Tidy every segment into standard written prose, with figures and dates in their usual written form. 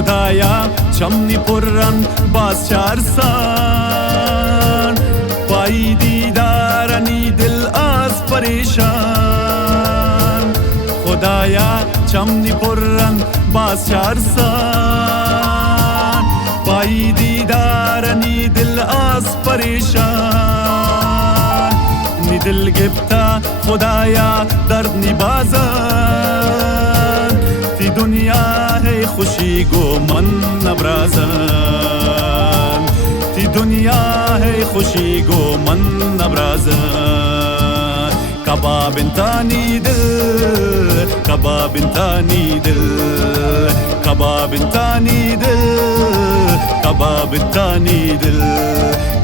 خدایا چمنی پرن باز چارسان پایی دیدارنی دل از پریشان خدایا چمنی پرن باز چارسان پایی دیدارنی دل از پریشان نی دل گفتا خدایا درد نی بازن تی دنیا ہے خوشی گو من نبرازن تی دنیا ہے خوشی گو من نبرازن کباب انتانی دل کباب انتانی دل کباب انتانی دل کباب انتانی دل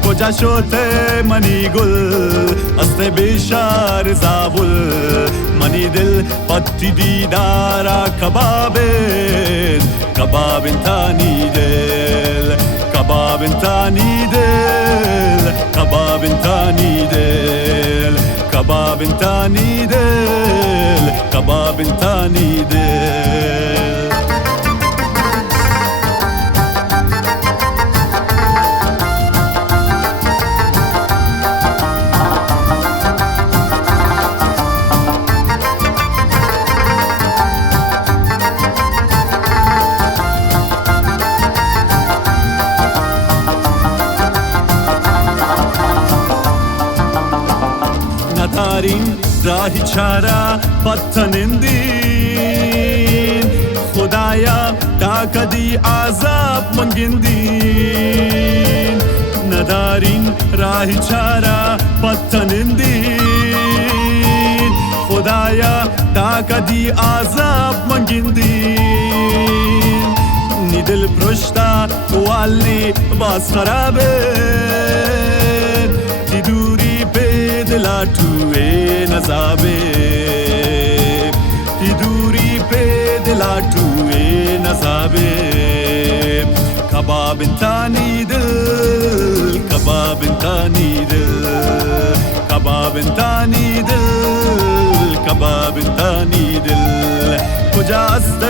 کجا شده منی گل است بیشار زابل منی دل پتی دیدارا کبابن کبابن تانی دل کبابن تانی دل کبابن تانی دل کبابن تانی دل کبابن تانی دل نداریم راهی چاره پتنندین خدایا تا کدی عذاب منگندین نداریم راهی چاره پتنندین خدایا تا کدی عذاب منگندین نی دل پرشتا والی باز خرابه تی دوری دلا توے نزابے تی دوری پہ دلا توے نزابے کباب انتانی دل کباب انتانی دل کباب انتانی دل کباب انتانی دل کجا است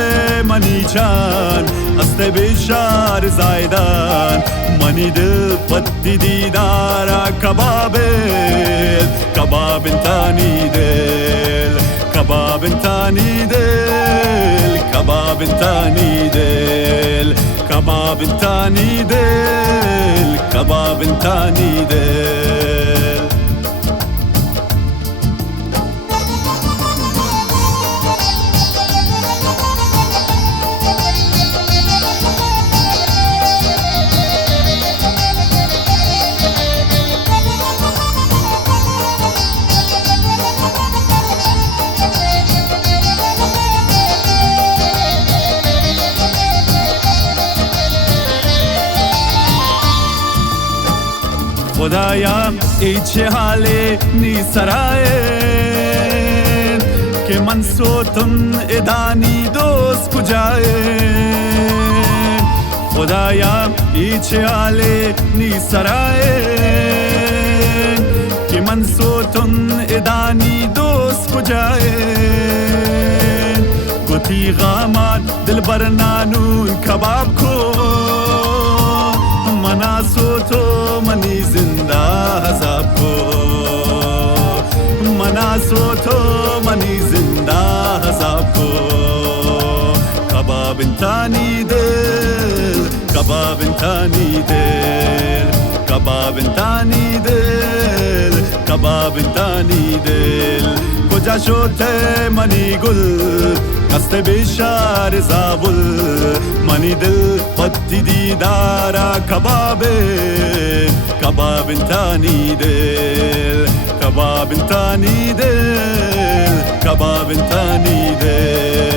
منی چان است بیشار زایدان منی دل پتی دیدارا کبابن کبابن تانی دل کبابن تانی دل کبابن تانی دل کبابن تانی دل کبابن تانی دل خدایا ای چه حاله نی سرائن که من سوتم ادانی دوست کجائن خدایا ای چه حاله نی سرائن که من سوتم ادانی دوست کجائن گوتی غامات دل برنانون کباب کو منا سوتو منی زندہ حساب کو منا سوتو منی زندہ حساب کو کباب انتانی دل کباب انتانی دل کباب انتانی دل کباب انتانی دل کجا شده منی گل است بیشار زابل منی دل پتی دیدارا کبابن کبابن تانی دل کبابن تانی دل کبابن تانی دل